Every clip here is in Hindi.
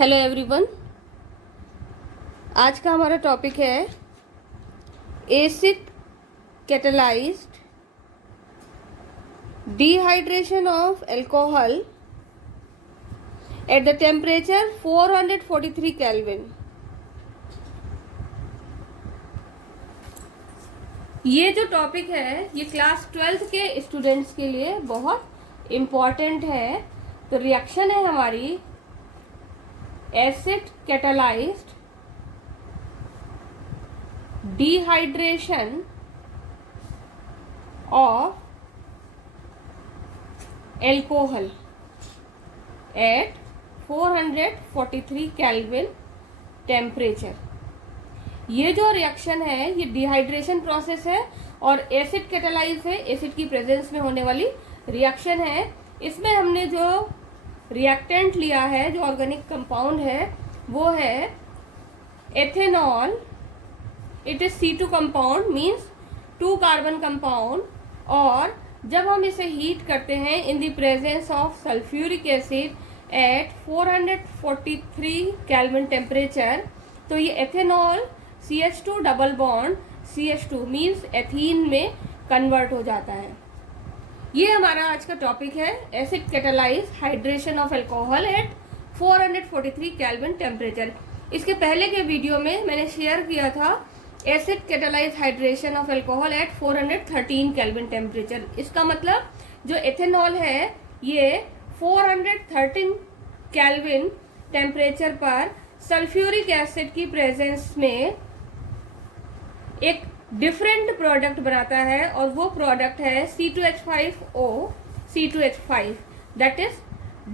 Hello everyone. आज का हमारा टॉपिक है acid catalyzed dehydration of alcohol at the temperature 443 kelvin. ये जो टॉपिक है ये क्लास 12th के स्टूडेंट्स के लिए बहुत इम्पॉर्टेंट है। तो रिएक्शन है हमारी acid catalyzed dehydration of alcohol at 443 kelvin temperature. ये जो रिएक्शन है ये डिहाइड्रेशन प्रोसेस है और एसिड कैटालाइज है, एसिड की प्रेजेंस में होने वाली रिएक्शन है। इसमें हमने जो रिएक्टेंट लिया है, जो ऑर्गेनिक कंपाउंड है, वो है ethanol. It is C2 compound, means 2 carbon compound. और जब हम इसे हीट करते हैं in the presence of sulphuric acid at 443 kelvin temperature, तो ये ethanol CH2 double bond CH2 means ethene में कन्वर्ट हो जाता है। ये हमारा आज का टॉपिक है acid catalyze hydration of alcohol at 443 kelvin temperature. इसके पहले के वीडियो में मैंने शेयर किया था acid catalyze hydration of alcohol at 413 kelvin temperature. इसका मतलब जो एथेनॉल है ये 413 केल्विन टेम्परेचर पर सल्फ्यूरिक एसिड की प्रेजेंस में एक डिफरेंट प्रोडक्ट बनाता है और वो प्रोडक्ट है C2H5O C2H5, that is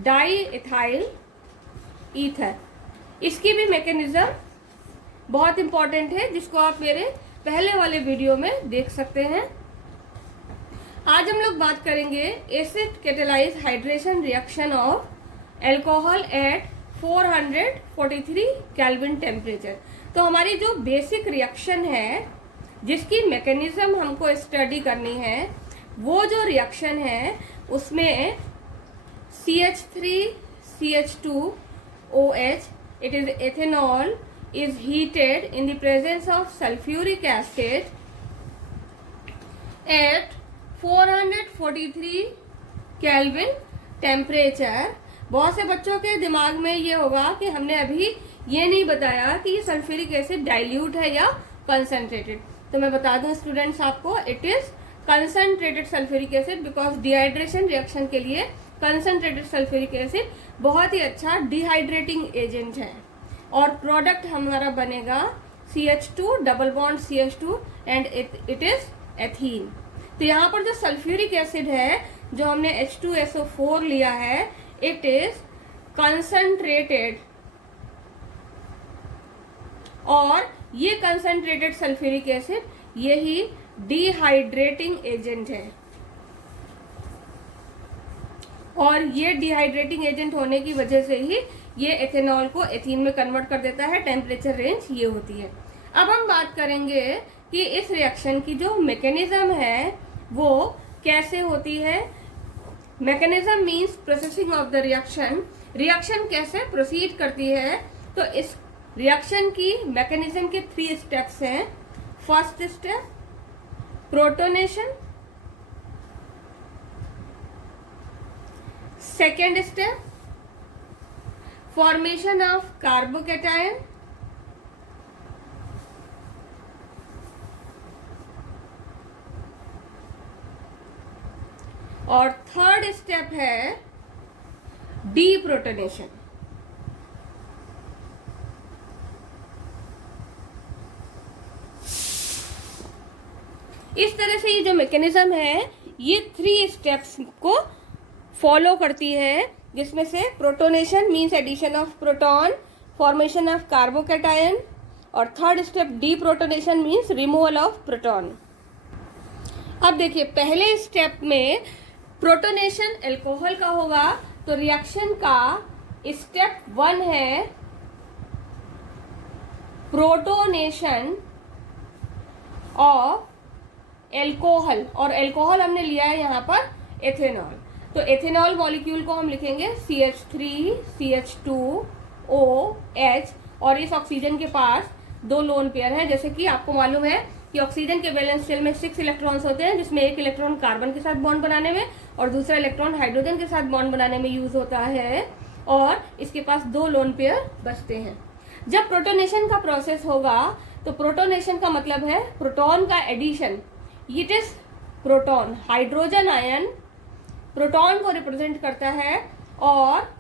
di ethyl ether. इसकी भी मैकेनिज्म बहुत इंपॉर्टेंट है जिसको आप मेरे पहले वाले वीडियो में देख सकते हैं। आज हम लोग बात करेंगे acid catalyze hydration reaction of alcohol at 443 kelvin temperature. तो हमारी जो बेसिक रिएक्शन है जिसकी मैकेनिज्म हमको स्टडी करनी है, वो जो रिएक्शन है उसमें CH3 CH2OH, it is ethanol, is heated in the presence of sulfuric acid at 443 Kelvin temperature। बहुत से बच्चों के दिमाग में ये होगा कि हमने अभी ये नहीं बताया कि ये सल्फ्यूरिक एसिड डाइल्यूट है या कंसंट्रेटेड। तो मैं बता दूं स्टूडेंट्स आपको, it is concentrated sulphuric acid, because dehydration reaction के लिए कंसंट्रेटेड सल्फ्यूरिक एसिड बहुत ही अच्छा डिहाइड्रेटिंग एजेंट है। और प्रोडक्ट हमारा बनेगा CH2 double bond CH2 and it is ethene. तो यहाँ पर जो सल्फ्यूरिक एसिड है जो हमने H2SO4 लिया है, इट इज कंसंट्रेटेड, और ये कंसंट्रेटेड सल्फ्यूरिक एसिड यही डिहाइड्रेटिंग एजेंट है। और ये डिहाइड्रेटिंग एजेंट होने की वजह से ही ये एथेनॉल को एथीन में कन्वर्ट कर देता है। टेम्परेचर रेंज ये होती है। अब हम बात करेंगे कि इस रिएक्शन की जो मैकेनिज्म है वो कैसे होती है। Mechanism means processing of the reaction. Reaction कैसे प्रोसीड करती है, तो इस रिएक्शन की मैकेनिज्म के 3 स्टेप्स हैं। First step protonation, second step formation of carbocation, और थर्ड स्टेप है डीप्रोटोनेशन। इस तरह से ये जो मैकेनिज्म है ये 3 स्टेप्स को फॉलो करती है, जिसमें से protonation means addition of proton, formation of carbocation, और third step deprotonation means removal of proton. अब देखिए पहले स्टेप में प्रोटोनेशन एल्कोहल का होगा, तो रिएक्शन का स्टेप 1 है प्रोटोनेशन ऑफ एल्कोहल, और एल्कोहल हमने लिया है यहाँ पर एथेनॉल। तो एथेनॉल मॉलिक्यूल को हम लिखेंगे CH3 CH2 OH, और इस ऑक्सीजन के पास 2 लोन पेयर हैं। जैसे कि आपको मालूम है कि ऑक्सीजन के वैलेंस शेल में 6 इलेक्ट्रॉन्स होते हैं, जिसमें एक इलेक्ट्रॉन कार्बन के साथ बॉन्ड बनाने में और दूसरा इलेक्ट्रॉन हाइड्रोजन के साथ बॉन्ड बनाने में यूज होता है, और इसके पास 2 लोन पेयर बचते हैं। जब प्रोटोनेशन का प्रोसेस होगा तो प्रोटोनेशन का मतलब है प्रोटॉन का addition. It is proton, hydrogen ion proton को रिप्रेजेंट करता है, और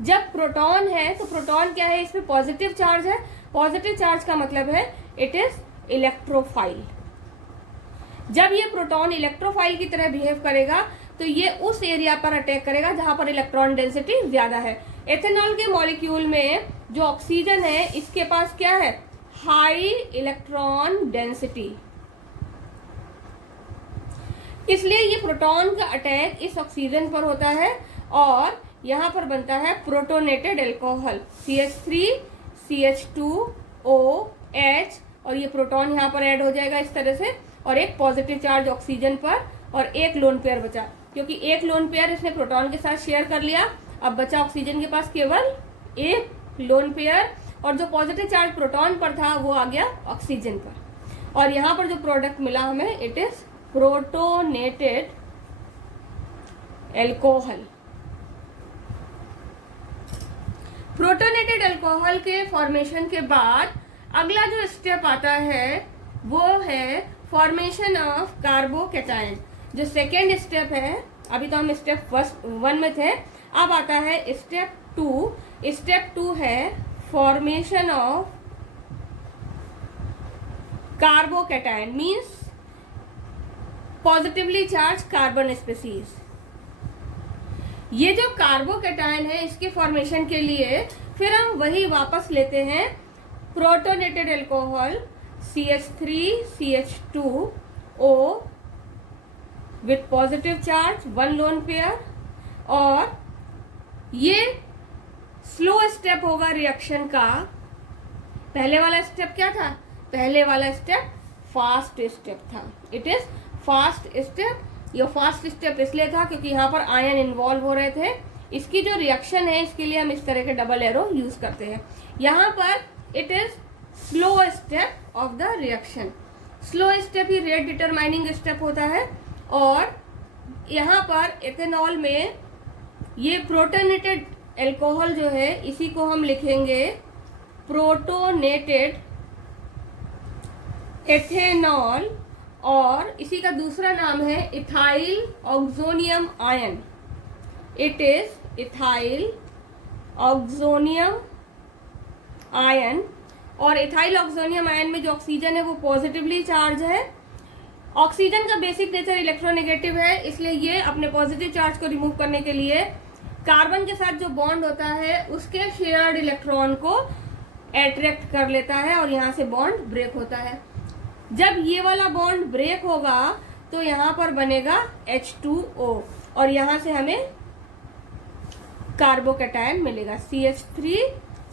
जब प्रोटॉन है तो प्रोटॉन क्या है, इसमें पॉजिटिव चार्ज है। पॉजिटिव चार्ज का मतलब है इट इज इलेक्ट्रोफाइल। जब ये प्रोटॉन इलेक्ट्रोफाइल की तरह बिहेव करेगा तो ये उस एरिया पर अटैक करेगा जहां पर इलेक्ट्रॉन डेंसिटी ज्यादा है। एथेनॉल के मॉलिक्यूल में जो ऑक्सीजन है इसके पास क्या है, हाई इलेक्ट्रॉन डेंसिटी, इसलिए ये प्रोटॉन का अटैक इस ऑक्सीजन पर होता है और यहाँ पर बनता है प्रोटोनेटेड एल्कोहल CH3 CH2OH, और ये प्रोटॉन यहाँ पर ऐड हो जाएगा इस तरह से, और एक पॉजिटिव चार्ज ऑक्सीजन पर और एक लोन पेयर बचा, क्योंकि एक लोन पेयर इसने प्रोटॉन के साथ शेयर कर लिया। अब बचा ऑक्सीजन के पास केवल एक लोन पेयर, और जो पॉजिटिव चार्ज प्रोटॉन पर था वो आ गया ऑक्सीजन पर, और यहाँ पर जो प्रोडक्ट मिला हमें it is protonated alcohol. Protonated alcohol के फॉर्मेशन के बाद अगला जो स्टेप आता है वो है फॉर्मेशन ऑफ कार्बोकैटायन। जो सेकेंड स्टेप है, अभी तो हम स्टेप 1 में थे, अब आता है स्टेप 2। स्टेप 2 है formation of carbocation, means positively charge carbon species. ये जो कार्बोकैटायन है इसके फॉर्मेशन के लिए फिर हम वही वापस लेते हैं protonated alcohol CH3 CH2O with positive charge 1 lone pair, और ये स्लो स्टेप होगा रिएक्शन का। पहले वाला स्टेप क्या था, पहले वाला स्टेप फास्ट स्टेप था, इट इज फास्ट स्टेप। ये फास्ट स्टेप इसलिए था क्योंकि यहाँ पर आयन इन्वॉल्व हो रहे थे। इसकी जो रिएक्शन है इसके लिए हम इस तरह के डबल एरो यूज करते हैं। यहाँ पर it is slow step of the reaction. Slow step he rate determining step होता है, और यहाँ पर एथेनॉल में ये प्रोटोनेटेड एल्कोहल जो है इसी को हम लिखेंगे प्रोटोनेटेड एथेनॉल, और इसी का दूसरा नाम है ethyl oxonium ion. It is ethyl oxonium ion, और इथाइल ऑक्सोनियम आयन में जो ऑक्सीजन है वो पॉजिटिवली चार्ज है। ऑक्सीजन का बेसिक नेचर इलेक्ट्रोनेगेटिव है, इसलिए ये अपने पॉजिटिव चार्ज को रिमूव करने के लिए कार्बन के साथ जो बॉन्ड होता है उसके शेयर्ड इलेक्ट्रॉन को अट्रैक्ट कर लेता है, और यहाँ से बॉन्ड ब्रेक होता है। जब ये वाला बॉन्ड ब्रेक होगा तो यहाँ पर बनेगा H2O, और यहाँ से हमें कार्बोकैटायन मिलेगा CH3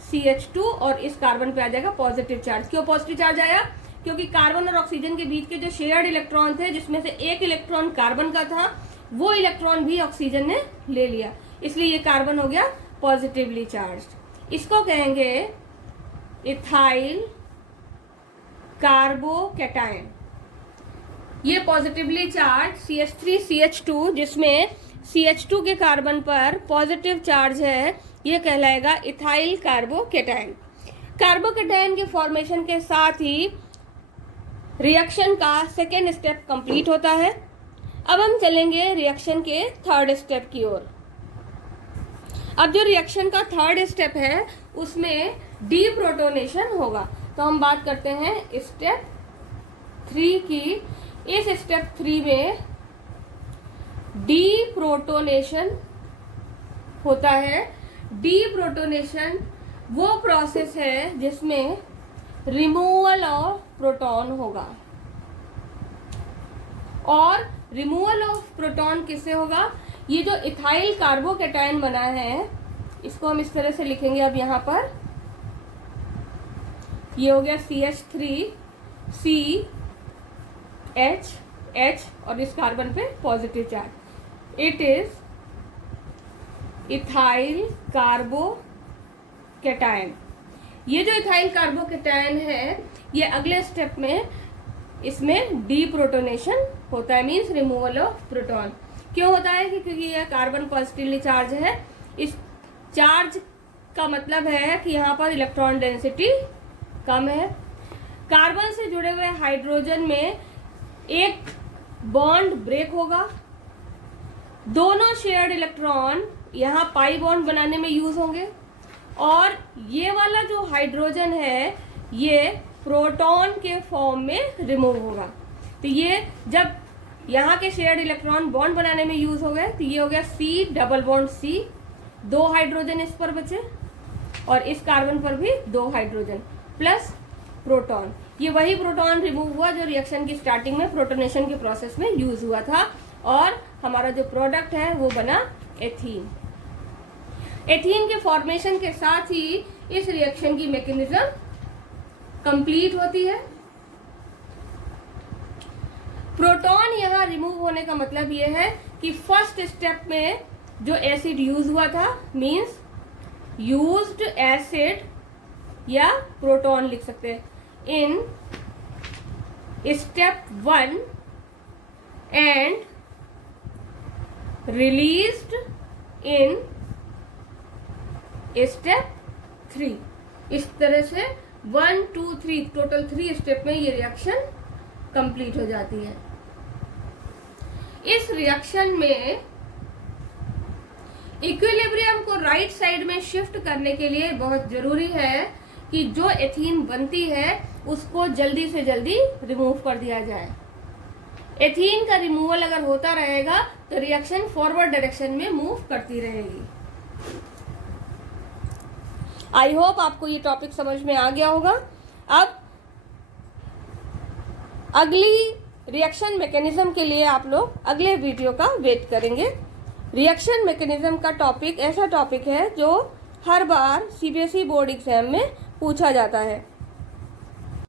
CH2, और इस कार्बन पे आ जाएगा पॉजिटिव चार्ज। क्यों पॉजिटिव चार्ज आया, क्योंकि कार्बन और ऑक्सीजन के बीच के जो शेयर्ड इलेक्ट्रॉन थे जिसमें से एक इलेक्ट्रॉन कार्बन का था वो इलेक्ट्रॉन भी ऑक्सीजन ने ले लिया, इसलिए ये कार्बन हो गया पॉजिटिवली चार्ज। इसको कहेंगे इथाइल कार्बोकैटायन। ये पॉजिटिवली चार्ज CH3 CH2 जिसमें CH2 के कार्बन पर पॉजिटिव चार्ज है, ये कहलाएगा इथाइल कार्बोकैटायन। कार्बोकैटायन के फॉर्मेशन के साथ ही रिएक्शन का सेकेंड स्टेप कंप्लीट होता है। अब हम चलेंगे रिएक्शन के थर्ड स्टेप की ओर। अब जो रिएक्शन का थर्ड स्टेप है उसमें डीप्रोटोनेशन होगा। तो हम बात करते हैं स्टेप 3 की। इस स्टेप 3 में डीप्रोटोनेशन होता है। डीप्रोटोनेशन वो प्रोसेस है जिसमें रिमूवल ऑफ प्रोटॉन होगा, और रिमूवल ऑफ प्रोटॉन किससे होगा, ये जो इथाइल कार्बोकैटायन बना है इसको हम इस तरह से लिखेंगे। अब यहाँ पर ये हो गया CH3 CH और इस कार्बन पे positive charge. It is ethyl carbocation cation. ये जो इथाइल कार्बोकैटायन है ये अगले स्टेप में इसमें डीप्रोटोनेशन होता है, मीन्स रिमूवल ऑफ प्रोटॉन। क्यों होता है कि क्योंकि यह कार्बन पॉजिटिवली चार्ज है। इस चार्ज का मतलब है कि यहाँ पर इलेक्ट्रॉन डेंसिटी कम है। कार्बन से जुड़े हुए हाइड्रोजन में एक बॉन्ड ब्रेक होगा, दोनों शेयर्ड इलेक्ट्रॉन यहाँ पाई बॉन्ड बनाने में यूज होंगे, और ये वाला जो हाइड्रोजन है ये प्रोटॉन के फॉर्म में रिमूव होगा। तो ये जब यहाँ के शेयर्ड इलेक्ट्रॉन बॉन्ड बनाने में यूज हो गए तो ये हो गया C double bond C, 2 hydrogen इस पर बचे, और इस कार्बन पर भी 2 हाइड्रोजन प्लस प्रोटॉन। ये वही प्रोटॉन रिमूव हुआ जो रिएक्शन की स्टार्टिंग में प्रोटोनेशन के प्रोसेस में यूज हुआ था, और हमारा जो प्रोडक्ट है वो बना एथीन। एथीन के फॉर्मेशन के साथ ही इस रिएक्शन की मैकेनिज्म कंप्लीट होती है। प्रोटॉन यहाँ रिमूव होने का मतलब ये है कि फर्स्ट स्टेप में जो एसिड यूज हुआ था, मींस यूज्ड एसिड या प्रोटॉन लिख सकते हैं, in step 1 and released in step 3। इस तरह से 1, 2, 3 टोटल 3 स्टेप में ये रिएक्शन कंप्लीट हो जाती है। इस रिएक्शन में इक्विलिब्रियम को राइट साइड में शिफ्ट करने के लिए बहुत जरूरी है कि जो एथीन बनती है उसको जल्दी से जल्दी रिमूव कर दिया जाए। एथीन का रिमूवल अगर होता रहेगा तो रिएक्शन फॉरवर्ड डायरेक्शन में मूव करती रहेगी। आई होप आपको ये टॉपिक समझ में आ गया होगा। अब अगली रिएक्शन मैकेनिज्म के लिए आप लोग अगले वीडियो का वेट करेंगे। रिएक्शन मैकेनिज्म का टॉपिक ऐसा टॉपिक है जो हर बार CBSE बोर्ड एग्जाम में पूछा जाता है।